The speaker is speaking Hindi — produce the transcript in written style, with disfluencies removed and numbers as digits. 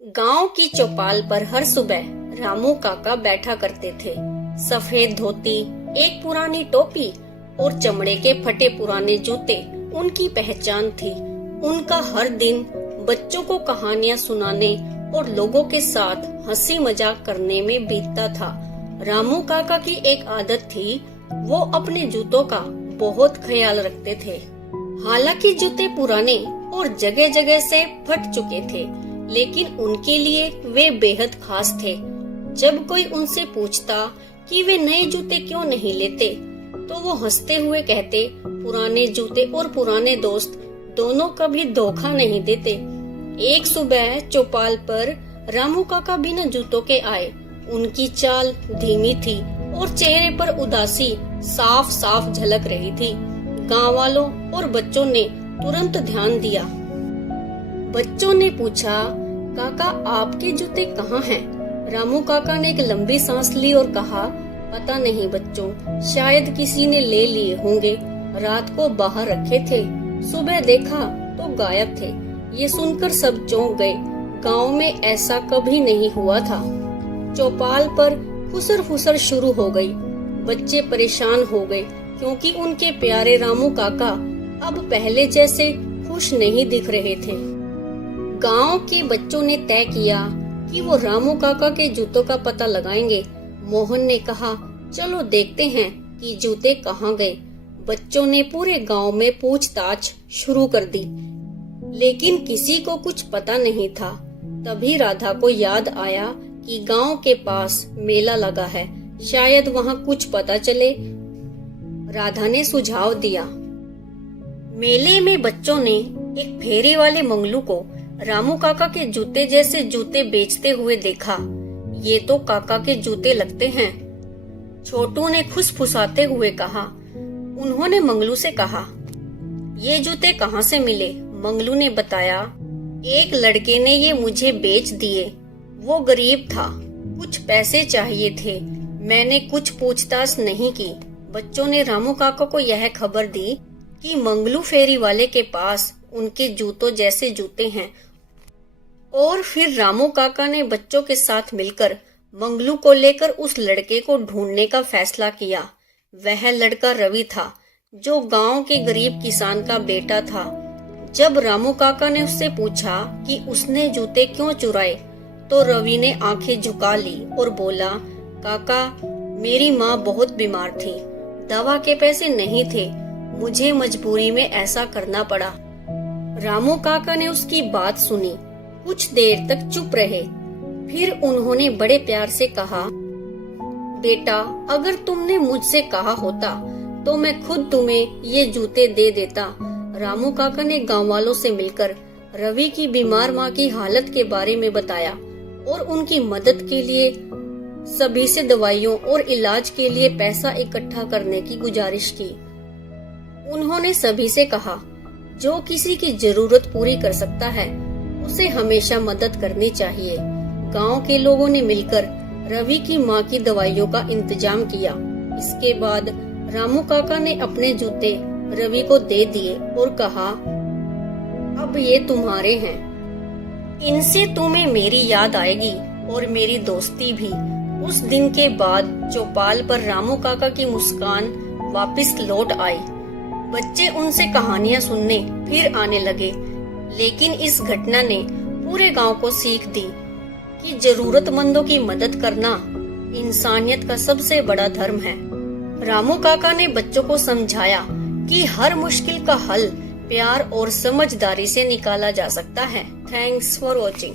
गांव की चौपाल पर हर सुबह रामू काका बैठा करते थे। सफेद धोती, एक पुरानी टोपी और चमड़े के फटे पुराने जूते उनकी पहचान थी। उनका हर दिन बच्चों को कहानियां सुनाने और लोगों के साथ हंसी मजाक करने में बीतता था। रामू काका की एक आदत थी, वो अपने जूतों का बहुत ख्याल रखते थे। हालांकि जूते पुराने और जगह जगह से फट चुके थे, लेकिन उनके लिए वे बेहद खास थे। जब कोई उनसे पूछता कि वे नए जूते क्यों नहीं लेते, तो वो हंसते हुए कहते, पुराने जूते और पुराने दोस्त दोनों कभी धोखा नहीं देते। एक सुबह चौपाल पर रामू काका बिना जूतों के आए। उनकी चाल धीमी थी और चेहरे पर उदासी साफ साफ झलक रही थी। गांव वालों और बच्चों ने तुरंत ध्यान दिया। बच्चों ने पूछा, काका आपके जूते कहाँ हैं? रामू काका ने एक लंबी सांस ली और कहा, पता नहीं बच्चों, शायद किसी ने ले लिए होंगे। रात को बाहर रखे थे, सुबह देखा तो गायब थे। ये सुनकर सब चौंक गए। गांव में ऐसा कभी नहीं हुआ था। चौपाल पर फुसर फुसर शुरू हो गई। बच्चे परेशान हो गए क्योंकि उनके प्यारे रामू काका अब पहले जैसे खुश नहीं दिख रहे थे। गांव के बच्चों ने तय किया कि वो रामू काका के जूतों का पता लगाएंगे। मोहन ने कहा, चलो देखते हैं कि जूते कहाँ गए। बच्चों ने पूरे गांव में पूछताछ शुरू कर दी, लेकिन किसी को कुछ पता नहीं था। तभी राधा को याद आया कि गांव के पास मेला लगा है, शायद वहाँ कुछ पता चले। राधा ने सुझाव दिया। मेले में बच्चों ने एक फेरी वाले मंगलू को रामू काका के जूते जैसे जूते बेचते हुए देखा। ये तो काका के जूते लगते हैं, छोटू ने खुसफुसाते हुए कहा। उन्होंने मंगलू से कहा, ये जूते कहाँ से मिले? मंगलू ने बताया, एक लड़के ने ये मुझे बेच दिए। वो गरीब था, कुछ पैसे चाहिए थे। मैंने कुछ पूछताछ नहीं की। बच्चों ने रामू काका को यह खबर दी कि मंगलू फेरी वाले के पास उनके जूतों जैसे जूते हैं। और फिर रामू काका ने बच्चों के साथ मिलकर मंगलू को लेकर उस लड़के को ढूंढने का फैसला किया। वह लड़का रवि था, जो गांव के गरीब किसान का बेटा था। जब रामू काका ने उससे पूछा कि उसने जूते क्यों चुराए, तो रवि ने आंखें झुका ली और बोला, काका, मेरी माँ बहुत बीमार थी, दवा के पैसे नहीं थे, मुझे मजबूरी में ऐसा करना पड़ा। रामू काका ने उसकी बात सुनी, कुछ देर तक चुप रहे। फिर उन्होंने बड़े प्यार से कहा, बेटा, अगर तुमने मुझसे कहा होता तो मैं खुद तुम्हें ये जूते दे देता। रामू काका ने गांव वालों से मिलकर रवि की बीमार माँ की हालत के बारे में बताया और उनकी मदद के लिए सभी से दवाइयों और इलाज के लिए पैसा इकट्ठा करने की गुजारिश की। उन्होंने सभी से कहा, जो किसी की जरूरत पूरी कर सकता है, उसे हमेशा मदद करनी चाहिए। गांव के लोगों ने मिलकर रवि की माँ की दवाइयों का इंतजाम किया। इसके बाद रामू काका ने अपने जूते रवि को दे दिए और कहा, अब ये तुम्हारे हैं। इनसे तुम्हें मेरी याद आएगी और मेरी दोस्ती भी। उस दिन के बाद चौपाल पर रामू काका की मुस्कान वापस लौट आई। बच्चे उनसे कहानियां सुनने फिर आने लगे। लेकिन इस घटना ने पूरे गांव को सीख दी कि जरूरतमंदों की मदद करना इंसानियत का सबसे बड़ा धर्म है। रामू काका ने बच्चों को समझाया कि हर मुश्किल का हल प्यार और समझदारी से निकाला जा सकता है। Thanks for watching.